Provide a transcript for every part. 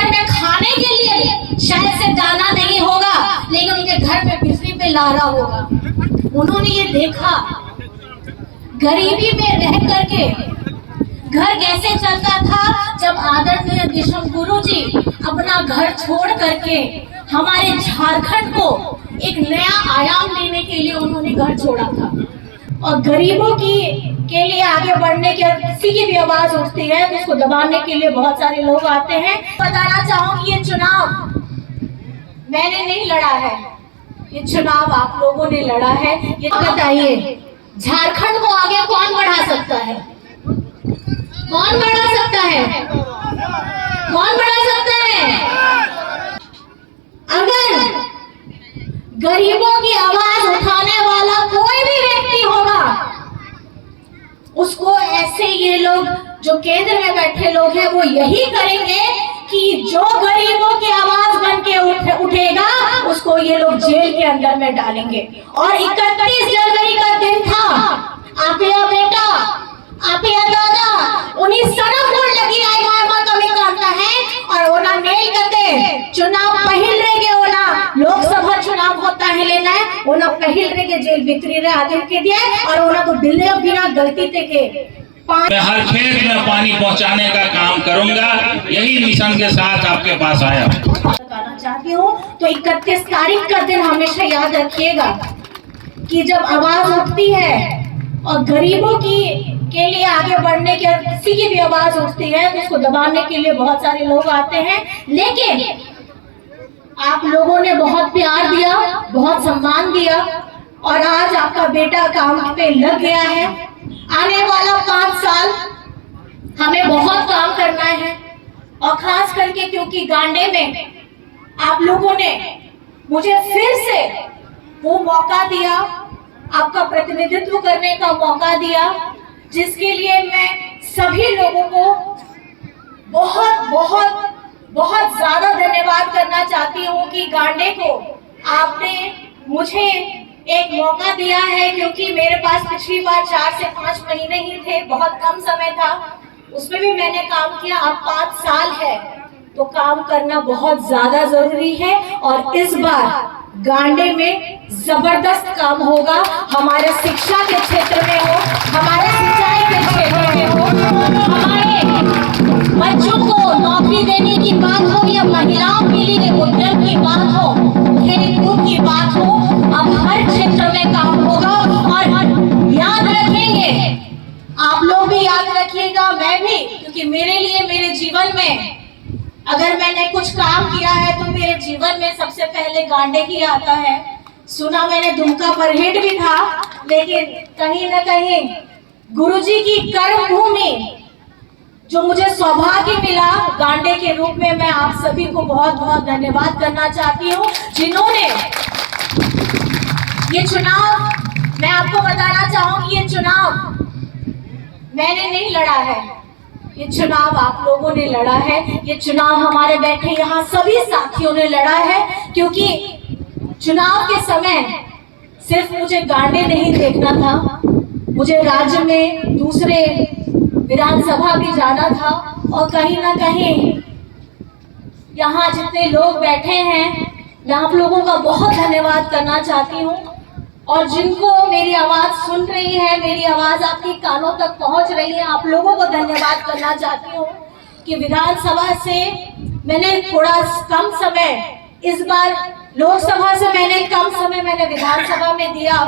घर में खाने के लिए शायद से दाना नहीं होगा, लेकिन उनके घर में बिजली पे लारा होगा। उन्होंने ये देखा गरीबी में रह करके घर कैसे चलता था, जब आदरणीय दिशम गुरु जी अपना घर छोड़ करके हमारे झारखंड को एक नया आयाम लेने के लिए उन्होंने घर छोड़ा था। और गरीबों की के लिए आगे बढ़ने के, किसी की भी आवाज उठती है तो उसको दबाने के लिए बहुत सारे लोग आते हैं। बताना चाहूंगी, ये चुनाव मैंने नहीं लड़ा है, ये चुनाव आप लोगों ने लड़ा है। ये बताइए, झारखंड को आगे कौन बढ़ा सकता है? कौन बढ़ा सकता है? कौन बढ़ा सकता है? अगर गरीबों की आवाज उठाने वाला कोई भी व्यक्ति होगा, उसको ऐसे ये लोग जो केंद्र में बैठे लोग हैं वो यही करेंगे कि जो गरीबों की आवाज बन के उठेगा उसको ये लोग जेल के अंदर में डालेंगे। और 31 जनवरी का दिन था, आपया बेटा, आपया दादा, उन्हीं सड़क पर लगी आई मामा कमी करता है और ओना मेल करते चुनाव पहिल रह गए, ओना लोकसभा चुनाव होता है लेना है, ओना पहिल रह गए जेल भीतरी रहे आदिल के दिया और ओना तो दिल्ली बिना गलती थे के मैं हर खेत में पानी पहुंचाने का काम करूंगा। यही मिशन के साथ आपके पास आया बताना चाहती हूँ। तो 31 तारीख का दिन हमेशा याद रखिएगा कि जब आवाज उठती है और गरीबों की के लिए आगे बढ़ने के, किसी की भी आवाज उठती है तो उसको दबाने के लिए बहुत सारे लोग आते हैं। लेकिन आप लोगों ने बहुत प्यार दिया, बहुत सम्मान दिया और आज आपका बेटा काम पे लग गया है। आने वाला 5 साल हमें बहुत काम करना है और खास करके क्योंकि गांडे में आप लोगों ने मुझे फिर से वो मौका दिया, आपका प्रतिनिधित्व करने का मौका दिया, जिसके लिए मैं सभी लोगों को बहुत बहुत बहुत ज्यादा धन्यवाद करना चाहती हूँ कि गांडे को आपने मुझे एक मौका दिया है। क्योंकि मेरे पास पिछली बार 4 से 5 महीने ही थे, बहुत कम समय था, उसमें भी मैंने काम किया। अब 5 साल है तो काम करना बहुत ज्यादा जरूरी है और इस बार गांडे में जबरदस्त काम होगा। हमारे शिक्षा के क्षेत्र में हो, हमारे सिंचाई के क्षेत्र में हो, हमारे बच्चों को नौकरी देने की बात हो या महिलाओं के लिए उद्यम की बात हो, खेल-कूद की बात हो, अब हर क्षेत्र में काम होगा। और याद रखेंगे, आप लोग भी याद रखिएगा, मैं भी, क्योंकि मेरे लिए मेरे जीवन में अगर मैंने कुछ काम किया है तो मेरे जीवन में सबसे पहले गांडे ही आता है। सुना मैंने दुमका पर हिट भी था, लेकिन कहीं न कहीं गुरुजी की कर्म भूमि जो मुझे सौभाग्य मिला गांडे के रूप में, मैं आप सभी को बहुत बहुत धन्यवाद करना चाहती हूँ जिन्होंने ये चुनाव, मैं आपको बताना चाहूंगी, ये चुनाव मैंने नहीं लड़ा है, ये चुनाव आप लोगों ने लड़ा है। ये चुनाव हमारे बैठे यहाँ सभी साथियों ने लड़ा है। क्योंकि चुनाव के समय सिर्फ मुझे गांडे नहीं देखना था, मुझे राज्य में दूसरे विधानसभा भी जाना था और कहीं ना कहीं यहाँ जितने लोग बैठे हैं मैं आप लोगों का बहुत धन्यवाद करना चाहती हूँ। और जिनको मेरी आवाज सुन रही है, मेरी आवाज आपके कानों तक पहुंच रही है, आप लोगों को धन्यवाद करना चाहती हूँ कि विधानसभा से मैंने थोड़ा कम समय, इस बार लोकसभा से मैंने कम समय मैंने विधानसभा में दिया,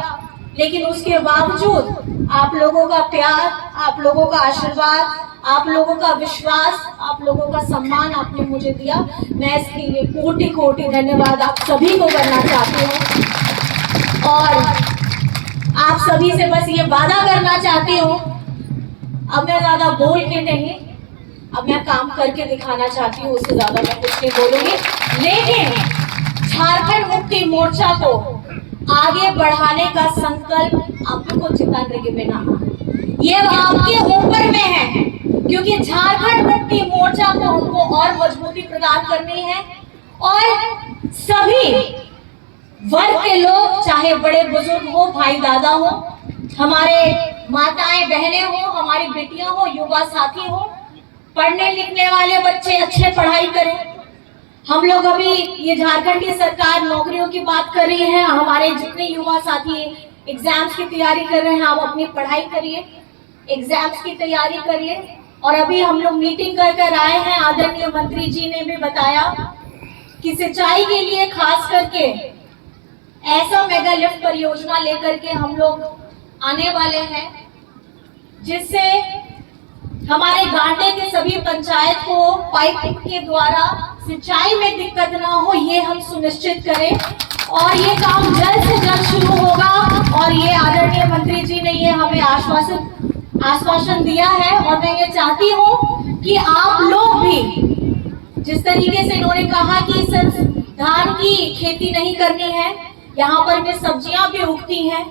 लेकिन उसके बावजूद आप लोगों का प्यार, आप लोगों का आशीर्वाद, आप लोगों का विश्वास, आप लोगों का सम्मान आपने मुझे दिया। मैं इसके लिए कोटि कोटि धन्यवाद आप सभी को करना चाहती हूँ और आप सभी से बस ये वादा करना चाहती हूँ, अब मैं ज्यादा बोल के नहीं, अब मैं काम करके दिखाना चाहती हूँ, उससे ज्यादा मैं कुछ नहीं बोलूंगी। लेकिन झारखंड मुक्ति मोर्चा को आगे बढ़ाने का संकल्प आपको चिताने के बिना ये आपके ऊपर में है, क्योंकि झारखंड मुक्ति मोर्चा को उनको और मजबूती प्रदान करनी है और सभी वर्ग के लोग, चाहे बड़े बुजुर्ग हो, भाई दादा हो, हमारे माताएं बहनें हो, हमारी बेटियां हो, युवा साथी हो, पढ़ने लिखने वाले बच्चे अच्छे पढ़ाई करें, हम लोग अभी ये झारखंड की सरकार नौकरियों की बात कर रही है। हमारे जितने युवा साथी एग्जाम्स की तैयारी कर रहे हैं, आप अपनी पढ़ाई करिए, एग्जाम्स की तैयारी करिए। और अभी हम लोग मीटिंग कर आए हैं, आदरणीय मंत्री जी ने भी बताया कि सिंचाई के लिए खास करके ऐसा मेगा लिफ्ट परियोजना लेकर के हम लोग आने वाले हैं, जिससे हमारे घाटे के सभी पंचायत को पाइप के द्वारा सिंचाई में दिक्कत ना हो, ये हम सुनिश्चित करें। और ये काम जल्द से जल्द शुरू होगा। और ये आदरणीय मंत्री जी ने ये हमें आश्वासन दिया है। और मैं ये चाहती हूँ कि आप लोग भी, जिस तरीके से इन्होंने कहा कि सिर्फ धान की खेती नहीं करनी है, यहाँ पर भी सब्जियां भी उगती हैं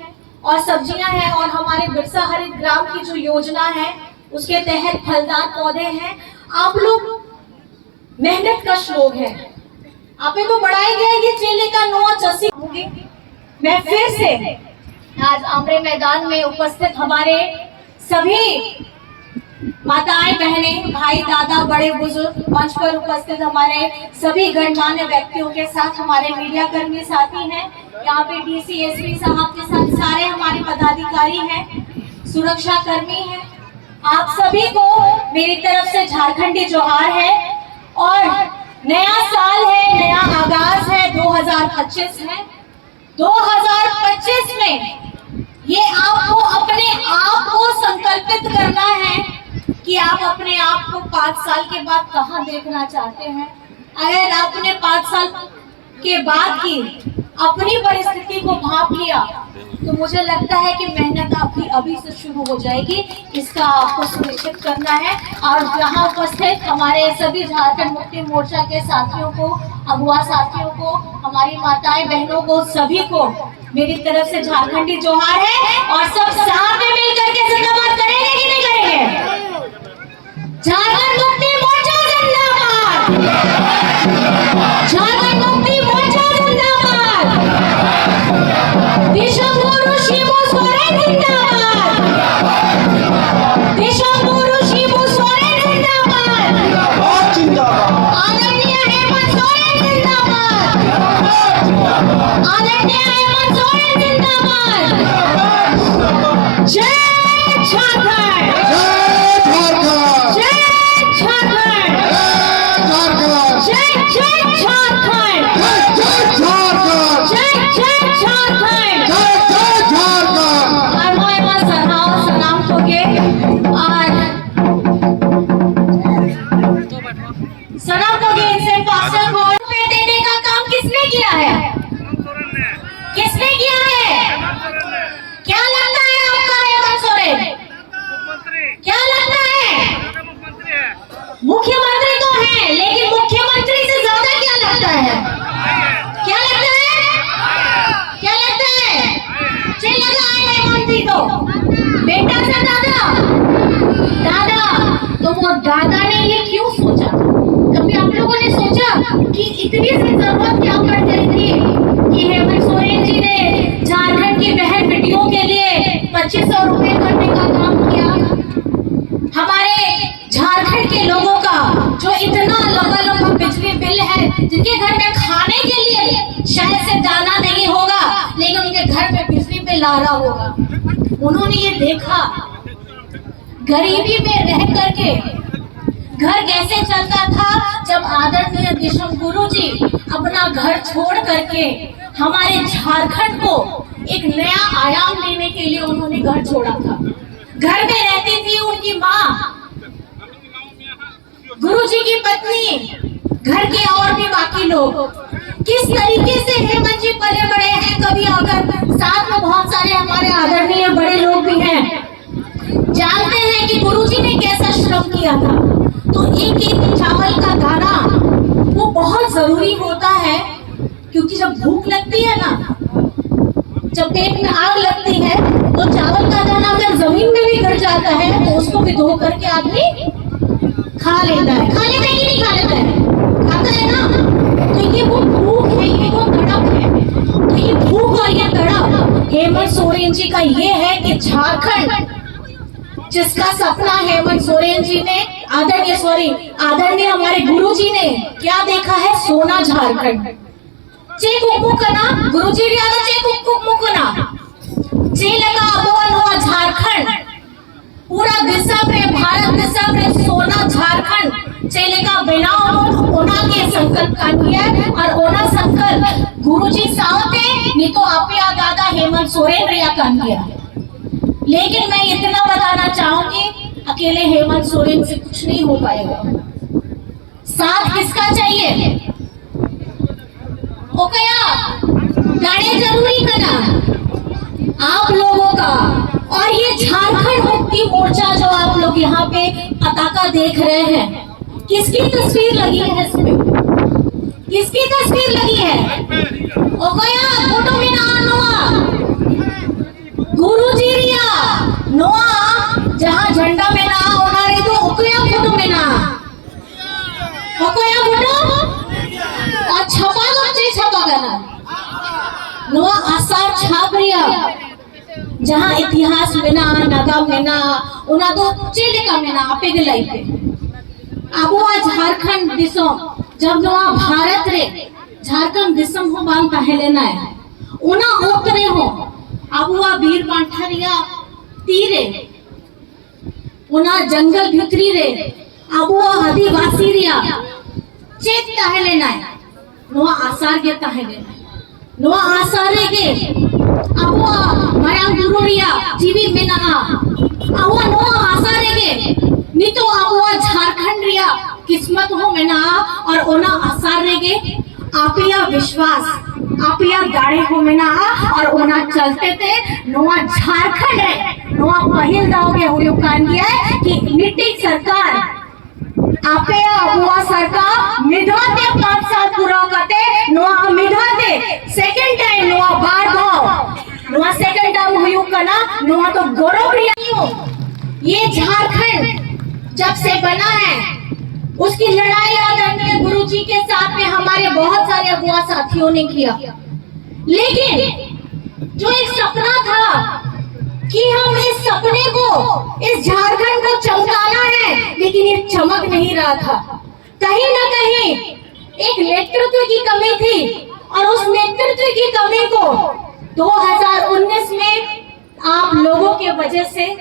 और सब्जियां हैं। और हमारे बिरसा हरित ग्राम की जो योजना है उसके तहत फलदार पौधे हैं। आप लोग मेहनत कश लोग हैं, आपे को बढ़ाई गया कि चेले का नोआ चसी होगी। मैं फिर से आज आमरे मैदान में उपस्थित हमारे सभी माताएं, बहनें, भाई, दादा, बड़े बुजुर्ग, मंच पर उपस्थित हमारे सभी गणमान्य व्यक्तियों के साथ हमारे मीडिया कर्मी साथी हैं, यहाँ पे डीसी एसपी साहब के साथ सारे हमारे पदाधिकारी हैं, सुरक्षा कर्मी हैं। आप सभी को मेरी तरफ से झारखंडी जोहार है। और नया साल है, नया आगाज है, 2025 है। 2025 में ये आपको अपने आप को संकल्पित करना है कि आप अपने आप को 5 साल के बाद कहाँ देखना चाहते हैं। अगर आपने 5 साल के बाद की अपनी परिस्थिति को भांप लिया तो मुझे लगता है कि मेहनत आपकी अभी से शुरू हो जाएगी। इसका आपको सुनिश्चित करना है। और यहाँ उपस्थित हमारे सभी झारखंड मुक्ति मोर्चा के साथियों को, अगुआ साथियों को, हमारी माताएं बहनों को, सभी को मेरी तरफ से झारखंडी जोहार है। और सब साथ में मिलकर के जिंदाबाद करेंगे कि नहीं करेंगे? झारखंड मुक्ति मोर्चा जिंदाबाद, झारखंड मुक्ति मोर्चा जिंदाबाद, देशगुरु शिबू सोरेन जिंदाबाद, देशगुरु शिबू सोरेन जिंदाबाद, आदरणीय हेमंत सोरेन जिंदाबाद, आदरणीय हेमंत सोरेन जिंदाबाद। जय झारखंड, जय झारखंड, जय झारखंड, जय झारखंड। सलाम होगे और सलाम होगे। इनसे 500 करोड़ रुपए देने का काम किसने किया है? किसने किया है? क्या लगता है आपका हेमंत सोरेन? क्या लगता है? मुख्यमंत्री तो है, लेकिन मुख्यमंत्री से ज्यादा क्या लगता है? क्या लगता है? क्या लगता है? चल लगा है हेमंत जी तो बेटा से दादा, दादा। तो वो दादा ने ये क्यों सोचा? कभी आप लोगों ने सोचा कि इतनी सी जरूरत क्या पड़ गई थी कि हेमंत सोरेन जी ने झारखंड की बहन बेटियों के लिए 2500 रुपए करने का काम किया? हमारे झारखंड के लोगों का जो इतना लंबा लंबा बिजली बिल है, जिनके घर में खाने के लिए शायद से दाना नहीं होगा, लेकिन उनके घर में बिजली बिल आ रहा होगा। उन्होंने ये देखा गरीबी में रह करके घर कैसे चलता था, जब आदरणीय देशगुरु जी अपना घर छोड़ करके हमारे झारखंड को एक नया आयाम लेने के लिए उन्होंने घर छोड़ा था। घर में रहती थी उनकी माँ, गुरुजी की पत्नी, घर के और भी बाकी लोग। किस तरीके से हेमंत जी पले बड़े हैं, कभी अगर साथ में बहुत सारे हमारे आदरणीय बड़े लोग भी हैं, जानते हैं कि गुरुजी ने कैसा श्रम किया था। तो एक एक चावल का दाना वो बहुत जरूरी होता है, क्योंकि जब भूख लगती है ना, जब पेट में आग लगती है, तो चावल का दाना अगर जमीन में भी गिर जाता है तो उसको भी धो करके आदमी खा लेता है। खा लेता है कि नहीं खा लेता है? खाता है ना। तो ये वो भूख है, ये वो तड़प है। तो ये भूख और ये तड़प हेमंत सोरेन जी का ये है कि झारखंड जिसका सपना हेमंत सोरेन जी ने आदरणीय हमारे गुरुजी ने क्या देखा है? सोना झारखंड चेक उकमुकना गुरुजी याद चेक उकमुकना चेलका अबोल हुआ झारखंड पूरा दिशा में भारत दिशा में सोना झारखंड चेलेका बनाओ ओना के संकल्प कानिया और ओना संकल्प गुरुजी सावते नहीं तो आपे दादा हेमंत सोरेन रिया कानिया। लेकिन मैं इतना बताना चाहूंगी अकेले हेमंत सोरेन से कुछ नहीं हो पाएगा। साथ किसका चाहिए? ओकया गाड़े जरूरी करना आप लोगों का। और ये झारखंड मुक्ति मोर्चा जो आप लोग यहाँ पे पताका देख रहे हैं, किसकी तस्वीर लगी है इसमें? किसकी तस्वीर लगी है? ओकया फोटो में ना नोआ गुरुजी रिया नोआ जहाँ झंडा में ना होना रे तो ओकया फोटो में ना ओकया फोटो और छपा बच्चे छपा करना नोआ आसार छाप रिया जहाँ इतिहास में ना नागा में ना उना तो चेले का में ना आपे गलाई पे अब वो झारखंड दिसों जब नोआ भारत रे झारखंड दिसम हो बान पहले ना है उना उतरे हो अब वो वीर पांठारिया तीरे उना जंगल भितरी रे अब वो आदिवासी रिया चेत पहले ना है नोआ आसार के पहले नोआ आसार गे अब वो मरा गुरु रिया जीवी में ना अब वो नोआ आसार गे नहीं तो अब वो झारखंड रिया किस्मत हो में ना और ओना आसार गे आपिया विश्वास आपिया गाड़ी हो में ना और ओना चलते थे नोआ झारखंड है नोआ पहिल दाओगे हुई कान किया है कि मीटिंग सरकार आपे अबुआ सरकार मिधाते 5 साल पूरा करते नोआ मिधाते सेकंड टाइम नोआ बार दो नोआ सेकंड टाइम हुई करना नोआ तो गौरव रिया ये झारखंड जब से बना है उसकी लड़ाई आदरणीय गुरुजी के साथ में हमारे बहुत सारे अगुआ साथियों ने किया। लेकिन जो एक सपना था कि हम इस सपने को इस झारखंड को चमकाना है लेकिन ये चमक नहीं रहा था। कहीं ना कहीं एक नेतृत्व की कमी थी और उस नेतृत्व की कमी को 2019 में आप लोगों के वजह से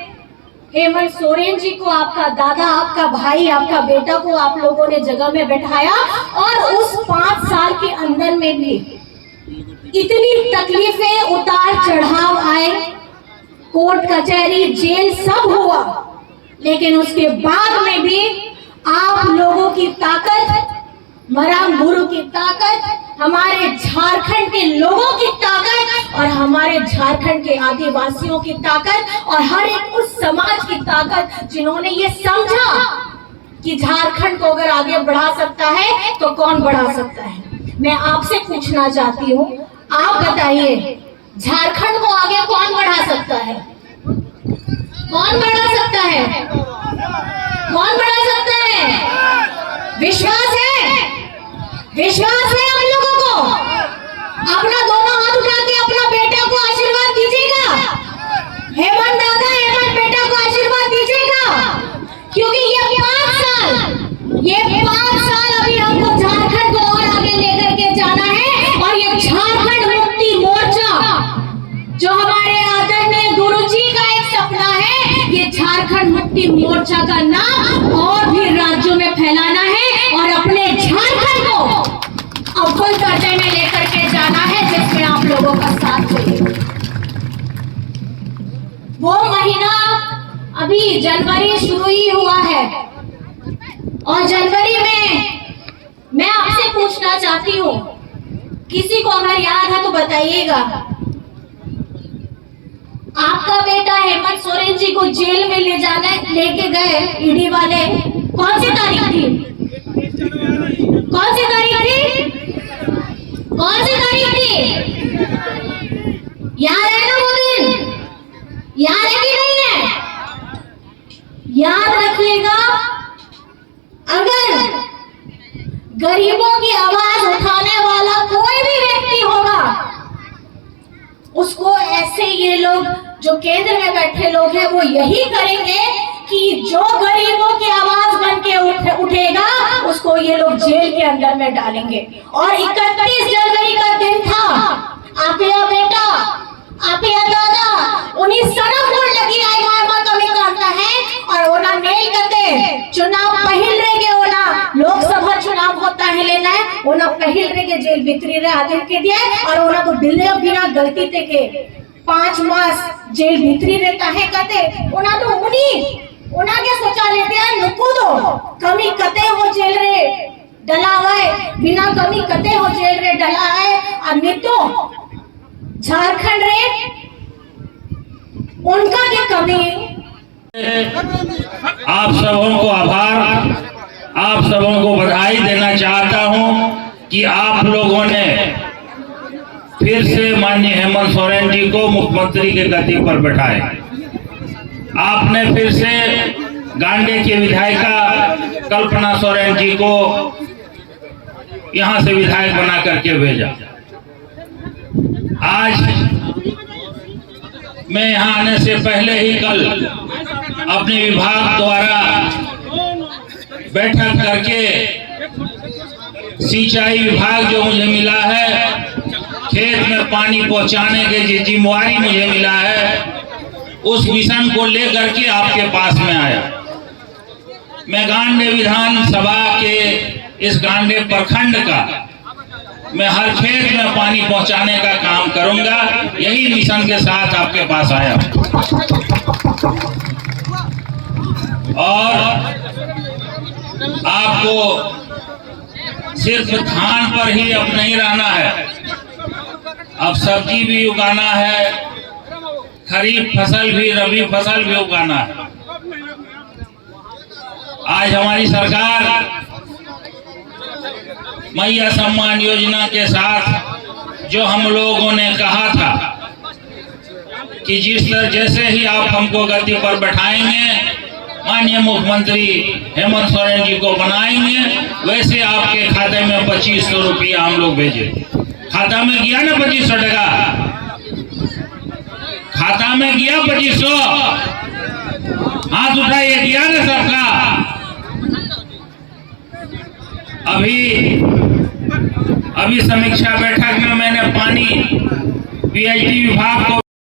हेमंत सोरेन जी को आपका दादा आपका भाई आपका बेटा को आप लोगों ने जगह में बैठाया और उस 5 साल के अंदर में भी इतनी तकलीफें उतार चढ़ाव आए कोर्ट कचहरी जेल सब हुआ लेकिन उसके बाद में भी आप लोगों की ताकत मराम गुरु की ताकत हमारे झारखंड के लोगों की ताकत और हमारे झारखंड के आदिवासियों की ताकत और हर एक उस समाज की ताकत जिन्होंने ये समझा कि झारखंड को अगर आगे बढ़ा सकता है तो कौन बढ़ा सकता है। मैं आपसे पूछना चाहती हूँ आप बताइए झारखंड को आगे कौन बढ़ा सकता है? कौन बढ़ा सकता है? कौन बढ़ा सकता है? विश्वास है? विश्वास है हम लोगों को? अपना दोनों हाथ उठा के अपना बेटा को आशीर्वाद दीजिएगा। हेमंत दादा हेमंत बेटा को आशीर्वाद दीजिएगा क्योंकि ये 5 साल अभी हमको झारखंड को और आगे लेकर के जाना है और ये झारखंड मुक्ति मोर्चा जो हमारे आदरणीय गुरुजी का एक सपना है ये झारखंड मुक्ति मोर्चा का नाम और भी राज्यों में फैलाना है और अपने झारखंड को अव्वल दर्जे में लेकर के जाना है जिसमें आप लोगों का साथ चाहिए। वो महीना अभी जनवरी शुरू ही हुआ है और जनवरी में मैं आपसे पूछना चाहती हूँ किसी को अगर याद है तो बताइएगा आपका बेटा हेमंत सोरेन जी को जेल में लेके गए ईडी वाले कौन सी तारीख थी? कौन सी तारीख थी? कौन सी तारीख थी? याद है ना वो दिन? याद है कि नहीं है? याद रखिएगा अगर गरीबों की आवाज उठाने वाला कोई भी व्यक्ति होगा उसको ऐसे ये लोग जो केंद्र में बैठे लोग हैं वो यही करेंगे कि जो गरीबों की आवाज आवाज बन के उठेगा उसको ये लोग जेल के अंदर में डालेंगे। और 31 जनवरी का दिन था, आप या बेटा, आप या दादा, उन्हीं सनम गोड़ लगी आई मामा कमी करता है और ओना नहीं करते चुनाव पहिल रह गए, ओना लोकसभा चुनाव होता है लेना है, ओना पहिल रह गए जेल भीतरी रे आदेश के दिया और ओना तो बिना गलती ते के 5 मास जेल भीतरी रहता है कहते ओना तो उना के सोचा लेते हैं नुकू दो कमी कते हो जेल रे डला है, बिना कमी कते हो जेल रे डला है। और नितो झारखंड रे उनका के कमी। आप सबों को आभार, आप सबों को बधाई देना चाहता हूं कि आप लोगों ने फिर से माननीय हेमंत सोरेन जी को मुख्यमंत्री के गद्दी पर बैठाए। आपने फिर से गांडे की विधायिका कल्पना सोरेन जी को यहां से विधायक बना करके भेजा। आज मैं यहां आने से पहले ही कल अपने विभाग द्वारा बैठक करके सिंचाई विभाग जो मुझे मिला है, खेत में पानी पहुंचाने की जो जिम्मेवारी मुझे मिला है, उस मिशन को लेकर के आपके पास में आया। मैं गांडे विधानसभा के इस गांडे प्रखंड का मैं हर खेत में पानी पहुंचाने का काम करूंगा, यही मिशन के साथ आपके पास आया। और आपको सिर्फ धान पर ही अब नहीं रहना है, अब सब्जी भी उगाना है, खरीफ फसल भी, रबी फसल भी उगाना है। आज हमारी सरकार मैया सम्मान योजना के साथ जो हम लोगों ने कहा था कि जिस तरह जैसे ही आप हमको गद्दी पर बैठाएंगे, माननीय मुख्यमंत्री हेमंत सोरेन जी को बनाएंगे, वैसे आपके खाते में 2500 रुपया हम लोग भेजे। खाता में गया ना 2500 टका, खाता में गया 2500, हाथ उठाइए, दिया ना सबका। अभी समीक्षा बैठक में मैंने पानी पीएचडी विभाग को